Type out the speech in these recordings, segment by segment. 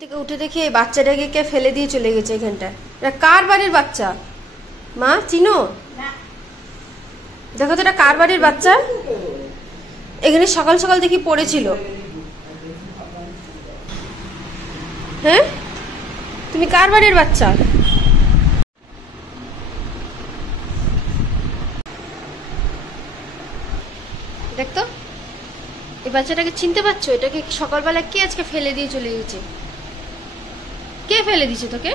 থেকে উঠে দেখি এই বাচ্চাটাকে কে ফেলে দিয়ে চলে গেছে এখানটায়। এটা কার বাড়ির বাচ্চা মা, চিনো? দেখো তো এটা কার বাড়ির বাচ্চা? এখানে সকাল সকাল দেখি পড়েছিল। হ্যাঁ, তুমি কার বাড়ির বাচ্চা? দেখতো এই বাচ্চাটাকে চিনতে পারছো? এটাকে সকালবেলা কে আজকে ফেলে দিয়ে চলে গেছে? কে ফেলে দিয়েছে তোকে?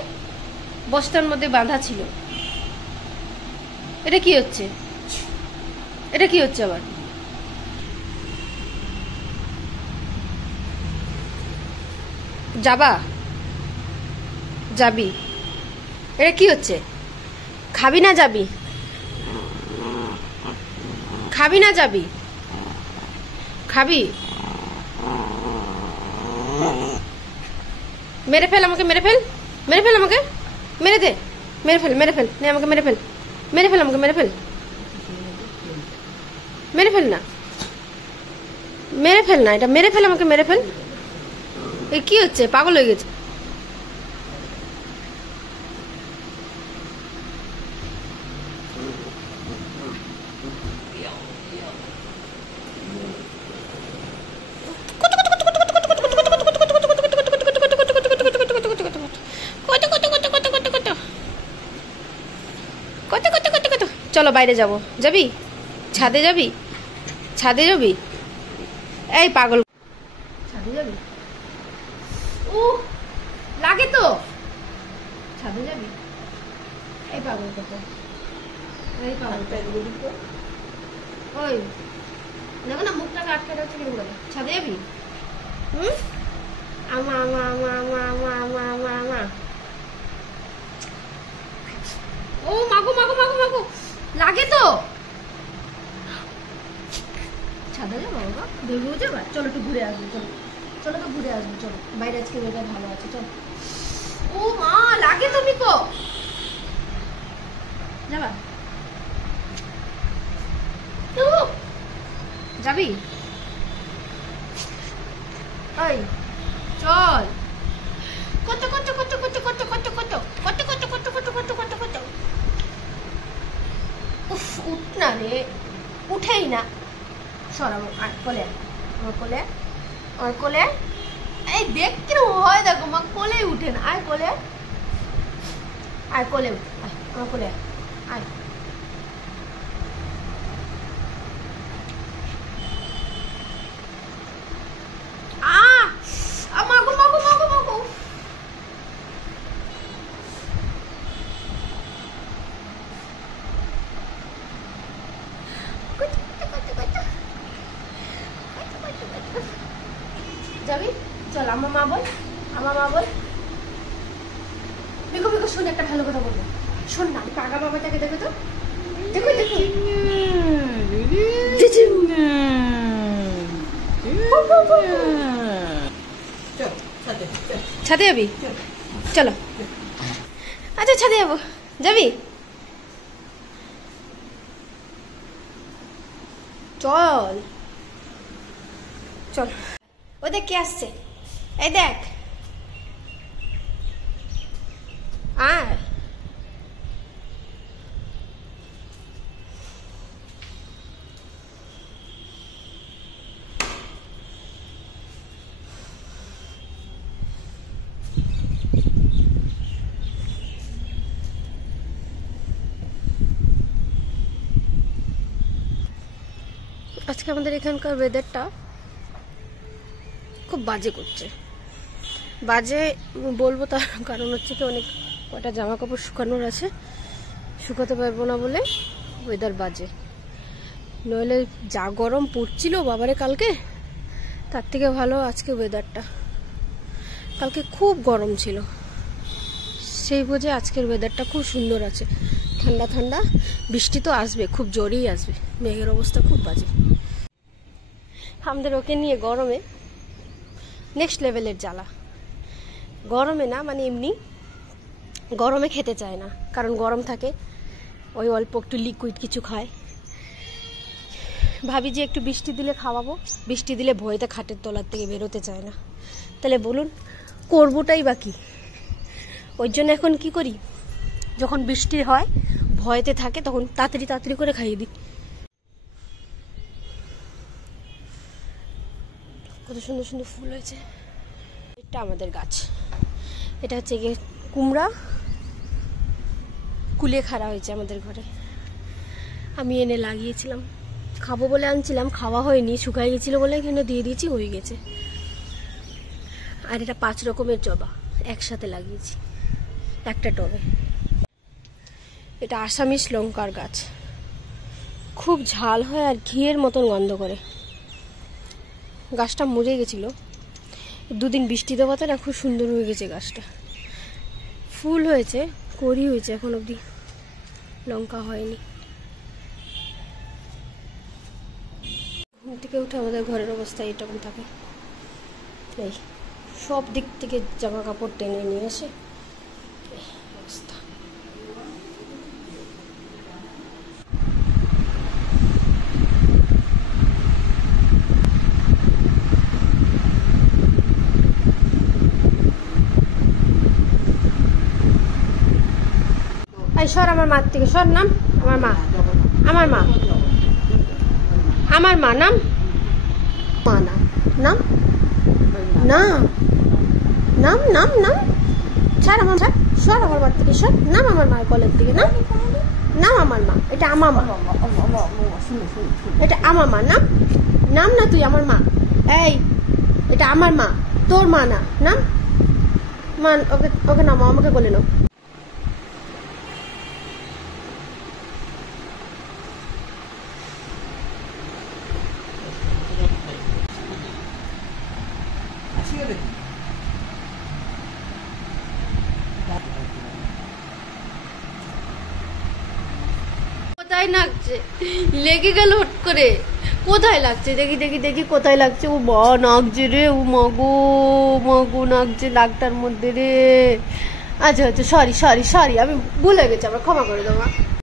বস্তার মধ্যে বাঁধা ছিল। এটা কি হচ্ছে? এটা কি হচ্ছে আবার? যাবা? যাবি? এটা কি হচ্ছে? খাবি না যাবি? খাবি না যাবি? খাবি? মেরে ফেল আমাকে, মেরে ফেল, মেরে ফেল আমাকে, মেরে দে, মেরে ফেল, মেরে ফেল, নে আমাকে মেরে ফেল, মেরে ফেল আমাকে, মেরে ফেল, মেরে ফেল না, মেরে ফেল না, এটা মেরে ফেল আমাকে, মেরে ফেল। এই কি হচ্ছে? পাগল হয়ে গেছে। চলো বাইরে যাব। যাবি? ছাদে যাবি? ছাদে যাবি? এই পাগল, ছাদে যাবি? ও লাগে তো। ছাদে যাবি? এই পাগল কত, এই পাগল ওই দেখো না মুখটাকে আটকে যাচ্ছে কেমন করে। ছাদে যাবি? আমা আমা আমা আমা আমা আমা আমা আমা। ও মাগো মাগো মাগো মাগো, লাগে তো। ছাদে যাবো বাবা, বেরবো যাবা? চলো একটু ঘুরে আসবো, চলো চলো তো ঘুরে আসবো, চলো বাইরে আজকে ওয়েদার ভালো আছে, চলো। ও মা, লাগে তো মিকো, যাবা? যাবি? ওই চল। কত কত কত কত কত কত কত কত কত কত কত কত কত কত। উফ, উঠ না রে, উঠেই না। সরাবো আর কোলে, আমার কোলে, আমার কোলে। এই দেখ কিরম হয়, দেখো মা কোলে উঠে না। আয় কোলে, আয় কোলে, আমার কোলে আয়। মাগো মাগো মাগো মাগো। যাবি? চল, আমার মা বল, আমার মা বল। বিকো বিকো, শোন একটা ভালো কথা বলবো, শোন না। পাগা বাবাটাকে দেখো তো, দেখো দেখো। ছাদে যাবি? চলো। আচ্ছা ছাদে যাবো, যাবি? চল চল। ও দেখ কে আসছে, এই দেখ। আয়। আজকে আমাদের এখানকার ওয়েদারটা খুব বাজে করছে। বাজে বলবো তার কারণ হচ্ছে কি, অনেক কটা জামা কাপড় শুকানোর আছে, শুকাতে পারবো না বলে ওয়েদার বাজে। নইলে যা গরম পড়ছিল বাবারে কালকে, তার থেকে ভালো আজকে ওয়েদারটা। কালকে খুব গরম ছিল, সেই বুঝে আজকের ওয়েদারটা খুব সুন্দর আছে, ঠান্ডা ঠান্ডা। বৃষ্টি তো আসবে, খুব জোরেই আসবে, মেঘের অবস্থা খুব বাজে। আমাদের ওকে নিয়ে গরমে নেক্সট লেভেলের জ্বালা। গরমে না, মানে এমনি গরমে খেতে চায় না, কারণ গরম থাকে, ওই অল্প একটু লিকুইড কিছু খায়। ভাবি যে একটু বৃষ্টি দিলে খাওয়াবো, বৃষ্টি দিলে ভয়েতে খাটের তলার থেকে বেরোতে চায় না। তাহলে বলুন করবোটাই বাকি। ওই জন্য এখন কি করি, যখন বৃষ্টি হয় ভয়েতে থাকে তখন তাড়াতাড়ি তাড়াতাড়ি করে খাইয়ে দিই। কত সুন্দর সুন্দর ফুল হয়েছে। এটা আমাদের গাছ, এটা হচ্ছে গিয়ে কুমড়া, কুলে খাড়া হয়েছে আমাদের ঘরে। আমি এনে লাগিয়েছিলাম, খাবো বলে আনছিলাম, খাওয়া হয়নি, শুকাই গেছিলো বলে এখানে দিয়ে দিয়েছি, হয়ে গেছে। আর এটা 5 রকমের জবা একসাথে লাগিয়েছি একটা টবে। এটা আসামিস লঙ্কার গাছ, খুব ঝাল হয় আর ঘিয়ের মতন গন্ধ করে। গাছটা মরে গেছিল, 2 দিন বৃষ্টি দেওয়াতে না খুব সুন্দর হয়ে গেছে গাছটা। ফুল হয়েছে, কড়ি হয়েছে, এখন অবধি লঙ্কা হয়নি। ঘুম থেকে উঠে আমাদের ঘরের অবস্থা এরকম থাকে, এই সব দিক থেকে জামা কাপড় টেনে নিয়ে আসে অবস্থা। এই সর আমার মার থেকে সর, নাম আমার মা, আমার মা, আমার মা, নাম মা, নাম নাম নাম নাম নাম নাম, ছাড় আমার, ছাড়, সর আমার মার থেকে সর, নাম আমার মার কলের দিকে, নাম নাম আমার মা, এটা আমার মা, এটা আমার মা, নাম নাম না তুই আমার মা, এই এটা আমার মা, তোর মা না, নাম মা, ওকে ওকে নামো, আমাকে বলে নাও। কোথায় লাগছে, লেগে গেল হট করে, কোথায় লাগছে দেখি দেখি দেখি কোথায় লাগছে, ও মা নাকছে রে, ও মাগো মাগো নাকছে নাকটার মধ্যে রে। আচ্ছা আচ্ছা, সরি সরি সরি, আমি ভুলে গেছি, আমরা ক্ষমা করে দেবো।